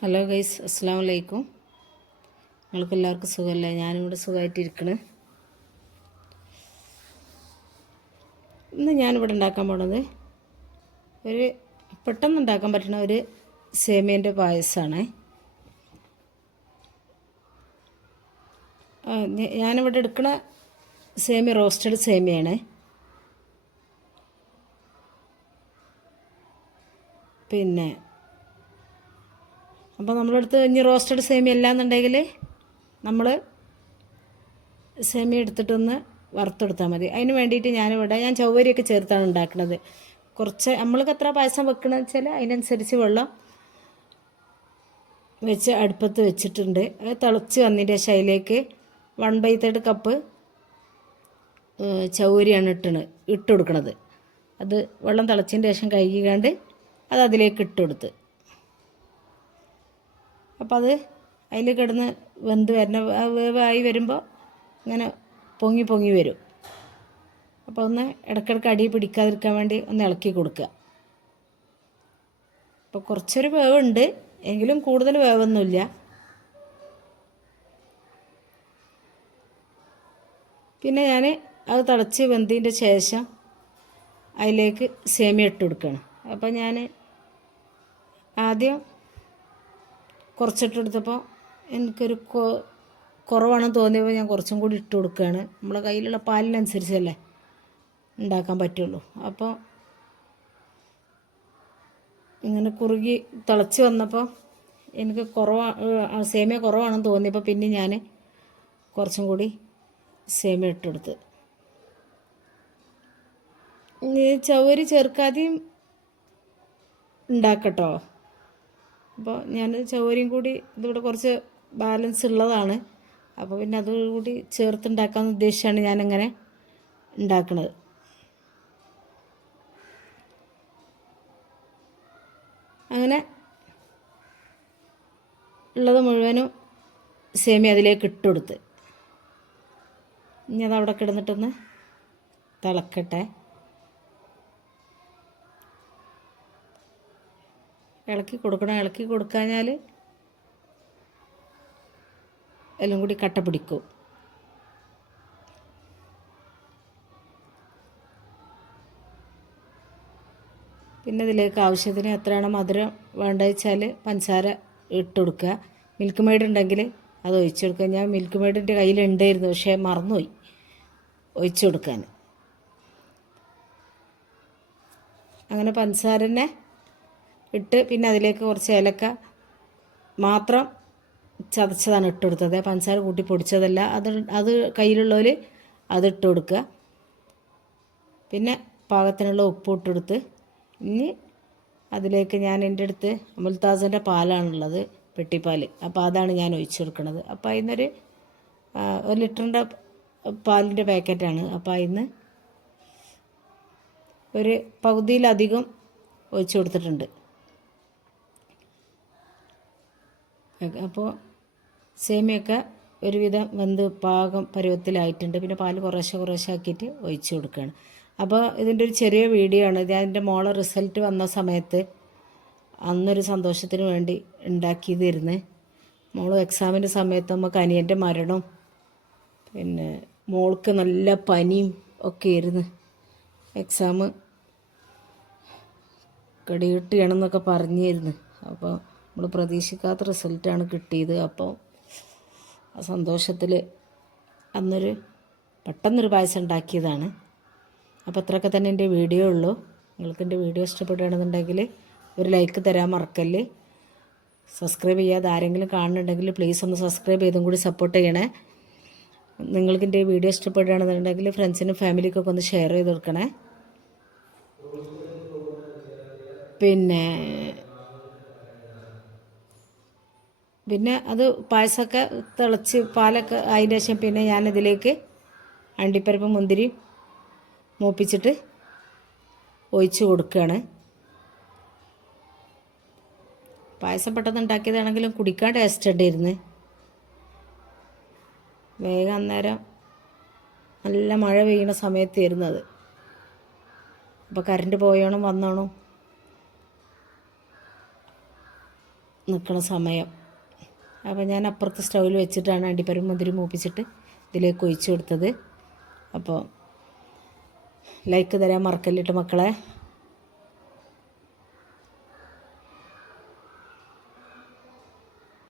Hello guys, അസ്സാം വലൈക്കും. നിങ്ങൾക്കെല്ലാവർക്കും സുഖമല്ലേ? ഞാനിവിടെ സുഖമായിട്ടിരിക്കണ്. ഇന്ന് ഞാനിവിടെ ഉണ്ടാക്കാൻ പോണത് ഒരു പെട്ടെന്ന് ഉണ്ടാക്കാൻ പറ്റുന്ന ഒരു സേമിയൻ്റെ പായസമാണ്. ഞാനിവിടെ എടുക്കുന്ന സേമിയ റോസ്റ്റഡ് സേമിയാണ്. അപ്പോൾ നമ്മളെടുത്ത് ഇനി റോസ്റ്റഡ് സേമിയ അല്ലാന്നുണ്ടെങ്കിൽ നമ്മൾ സേമിയ എടുത്തിട്ടൊന്ന് വറുത്തെടുത്താൽ മതി. അതിന് വേണ്ടിയിട്ട് ഞാൻ ചവ്വരിയൊക്കെ ചേർത്താണ് ഉണ്ടാക്കുന്നത്. കുറച്ച് നമ്മൾക്ക് എത്ര പായസം വെക്കണമെന്ന് വെച്ചാൽ അതിനനുസരിച്ച് വെള്ളം വെച്ച് അടുപ്പത്ത് വെച്ചിട്ടുണ്ട്. അത് തിളച്ച് വന്നതിൻ്റെ ശേഷം അതിലേക്ക് 1/3 കപ്പ് ചവ്വരിയാണ് ഇട്ട് കൊടുക്കുന്നത്. അത് വെള്ളം തിളച്ചതിൻ്റെ ശേഷം കഴുകിക്കാണ്ട് അത് അതിലേക്ക് ഇട്ട് കൊടുത്ത്, അപ്പോൾ അത് അതിൽ കിടന്ന് വെന്ത് വേവായി വരുമ്പോൾ ഇങ്ങനെ പൊങ്ങി വരും. അപ്പോൾ ഒന്ന് ഇടയ്ക്കിടയ്ക്ക് അടി പിടിക്കാതിരിക്കാൻ വേണ്ടി ഒന്ന് ഇളക്കി കൊടുക്കുക. അപ്പോൾ കുറച്ചൊരു വേവുണ്ട്, എങ്കിലും കൂടുതൽ വേവൊന്നുമില്ല. പിന്നെ ഞാൻ അത് തിളച്ച് വെന്തതിൻ്റെ ശേഷം അതിലേക്ക് സേമിയ ഇട്ട് കൊടുക്കുകയാണ്. അപ്പോൾ ഞാൻ ആദ്യം കുറച്ചിട്ടെടുത്തപ്പോൾ എനിക്കൊരു കുറവാണെന്ന് തോന്നിയപ്പോൾ ഞാൻ കുറച്ചും കൂടി ഇട്ട് കൊടുക്കുകയാണ്. നമ്മളെ കയ്യിലുള്ള പാലിനനുസരിച്ചല്ലേ ഉണ്ടാക്കാൻ പറ്റുള്ളൂ. അപ്പോൾ ഇങ്ങനെ കുറുകി തിളച്ച് വന്നപ്പോൾ എനിക്ക് സേമിയ കുറവാണെന്ന് തോന്നിയപ്പോൾ പിന്നെ ഞാൻ കുറച്ചും കൂടി സേമിയ ഇട്ട് കൊടുത്ത്. ചവ്വരി ചേർക്കാതെയും ഉണ്ടാക്കട്ടോ. അപ്പോൾ ഞാൻ ചവ്വരിയും കൂടി ഇതിവിടെ കുറച്ച് ബാലൻസ് ഉള്ളതാണ്. അപ്പോൾ പിന്നെ അതുകൂടി ചേർത്തുണ്ടാക്കാമെന്ന് ഉദ്ദേശിച്ചാണ് ഞാനങ്ങനെ ഉണ്ടാക്കുന്നത്. അങ്ങനെ ഉള്ളത് മുഴുവനും സേമിയ അതിലേക്ക് ഇട്ട് കൊടുത്ത് ഇനി അതവിടെ കിടന്നിട്ടൊന്ന് തിളക്കട്ടെ. ഇളക്കി കൊടുക്കാഞ്ഞാൽ എല്ലാം കൂടി കട്ട പിടിക്കും. പിന്നെ ഇതിലേക്ക് ആവശ്യത്തിന് എത്രയാണ് മധുരം വേണ്ടത് വെച്ചാൽ പഞ്ചസാര ഇട്ട് കൊടുക്കുക. മിൽക്ക് മെയ്ഡ് ഉണ്ടെങ്കിൽ അത് ഒഴിച്ചു കൊടുക്കുക. ഞാൻ മിൽക്ക് മെയ്ഡിൻ്റെ കയ്യിലുണ്ടായിരുന്നു, പക്ഷേ മറന്നുപോയി ഒഴിച്ചു കൊടുക്കാൻ. അങ്ങനെ പഞ്ചസാര തന്നെ ഇട്ട് പിന്നെ അതിലേക്ക് കുറച്ച് ഏലക്ക മാത്രം ചതച്ചതാണ് ഇട്ട് കൊടുത്തത്. പഞ്ചസാര കൂട്ടി പൊടിച്ചതല്ല. അത് കയ്യിലുള്ളവർ അതിട്ട് കൊടുക്കുക. പിന്നെ പാകത്തിനുള്ള ഉപ്പ് ഇട്ടെടുത്ത് ഇനി അതിലേക്ക് ഞാൻ എൻ്റെ അടുത്ത് മുൽത്താസിൻ്റെ പാലാണുള്ളത്, പെട്ടിപ്പാൽ. അപ്പോൾ അതാണ് ഞാൻ ഒഴിച്ചു കൊടുക്കുന്നത്. അപ്പോൾ അതിന്നൊരു 1 ലിറ്ററിൻ്റെ പാലിൻ്റെ പാക്കറ്റാണ്. അപ്പോൾ അതിന്ന് ഒരു പകുതിയിലധികം ഒഴിച്ചു കൊടുത്തിട്ടുണ്ട്. അപ്പോൾ സേമിയൊക്കെ ഒരുവിധം വെന്ത് പാകം പരുവത്തിലായിട്ടുണ്ട്. പിന്നെ പാൽ കുറേശ്ശെ ആക്കിയിട്ട് ഒഴിച്ചു കൊടുക്കുകയാണ്. അപ്പോൾ ഇതിൻ്റെ ഒരു ചെറിയ വീഡിയോ ആണ്. ഞാൻ എൻ്റെ മോളെ റിസൾട്ട് വന്ന സമയത്ത് അന്നൊരു സന്തോഷത്തിന് വേണ്ടി ഉണ്ടാക്കിയതായിരുന്നു. മോള് എക്സാമിൻ്റെ സമയത്ത് നമുക്ക് അനിയൻ്റെ മരണവും പിന്നെ മോൾക്ക് നല്ല പനിയും ഒക്കെ ആയിരുന്നു. എക്സാം കടികിട്ടിയാണെന്നൊക്കെ പറഞ്ഞിരുന്നു. അപ്പോൾ നമ്മൾ പ്രതീക്ഷിക്കാത്ത റിസൾട്ടാണ് കിട്ടിയത്. അപ്പോൾ ആ സന്തോഷത്തിൽ പെട്ടെന്നൊരു പായസം ഉണ്ടാക്കിയതാണ്. അപ്പോൾ അത്രയൊക്കെ തന്നെ എൻ്റെ വീഡിയോ ഉള്ളൂ. നിങ്ങൾക്ക് എൻ്റെ വീഡിയോ ഇഷ്ടപ്പെടുകയാണെന്നുണ്ടെങ്കിൽ ഒരു ലൈക്ക് തരാൻ മറക്കല്ലേ. സബ്സ്ക്രൈബ് ചെയ്യാതെ ആരെങ്കിലും കാണുന്നുണ്ടെങ്കിൽ പ്ലീസ് ഒന്ന് സബ്സ്ക്രൈബ് ചെയ്തും കൂടി സപ്പോർട്ട് ചെയ്യണേ. നിങ്ങൾക്ക് എൻ്റെ വീഡിയോ ഇഷ്ടപ്പെടുകയാണെന്നുണ്ടെങ്കിൽ ഫ്രണ്ട്സിനും ഫാമിലിക്കൊക്കെ ഒന്ന് ഷെയർ ചെയ്ത് കൊടുക്കണേ. പിന്നെ അത് പായസമൊക്കെ തിളച്ച് പാലൊക്കെ അതിൻ്റെ ശേഷം പിന്നെ ഞാനിതിലേക്ക് അണ്ടിപ്പരിപ്പ് മുന്തിരി മൂപ്പിച്ചിട്ട് ഒഴിച്ച് കൊടുക്കുകയാണ്. പായസം പെട്ടെന്ന് ഉണ്ടാക്കിയതാണെങ്കിലും കുടിക്കാൻ ടേസ്റ്റ് ഉണ്ടായിരുന്നു. വേഗം അന്നേരം നല്ല മഴ പെയ്യുന്ന സമയത്തായിരുന്നു അത്. അപ്പോൾ കറണ്ട് പോയോണം വന്നോണം. നിൽക്കുന്ന സമയം. അപ്പോൾ ഞാൻ അപ്പുറത്തെ സ്റ്റൗവിൽ വെച്ചിട്ടാണ് അണ്ടിപ്പരിപ്പ് മുന്തിരി മൂപ്പിച്ചിട്ട് ഇതിലേക്ക് ഒഴിച്ചു കൊടുത്തത്. അപ്പോൾ ലൈക്ക് തരാൻ മറക്കല്ലിട്ട് മക്കളെ.